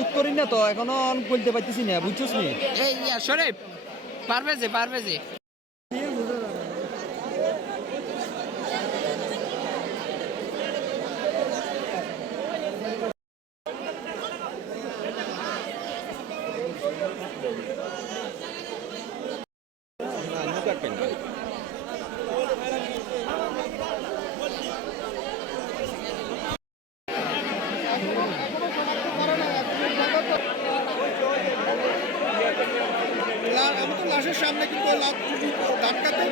উত্তরই না তো এখনো বলতে পারতেছি না, বুঝছিস নি? এই শরীফ পারবে যে পারবে যে আমি তো লাশের সামনে কিন্তু ধাক্কাতে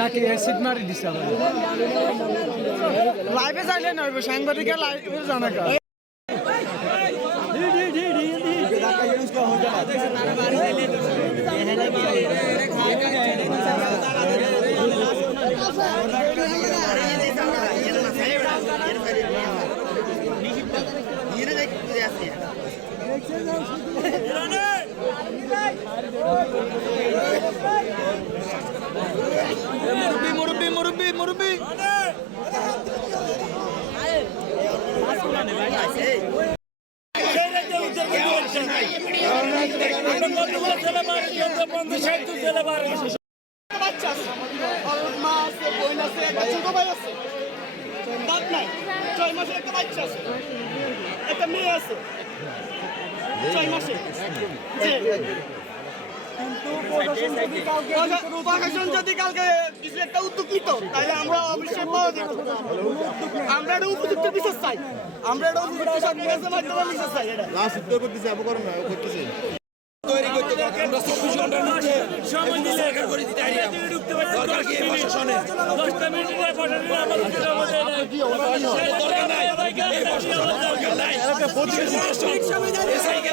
নাকি অ্যাসিড মারি দিছে লাইভে চাইলে নয় সাংবাদিকের লাইভে জানা কা মুরব্বী মুরব্বী মুরব্বী প্রশাসন যদি কালকে কিছু একটা উদ্যোগ নিত তাহলে আমরা অবশ্যই পাওয়া যেত। আমরা একটা উপযুক্ত বিচার চাই, আমরা একটা উপযুক্ত বিচারের মাধ্যমে বিচার চাই। এটা লাস্ট উত্তর করতেছি, আবু করেন না করতেছি তৈরি করতে আমরা 24 ঘন্টার মধ্যে সময় দিলে একা করে দিতে পারি। দরকার কি প্রশাসনে 10টা মিনিটের প্রশাসনে আমাদের দরকার নাই, এই প্রশাসনের দরকার নাই। একটা প্রতিবেশী রাষ্ট্র এসআই কে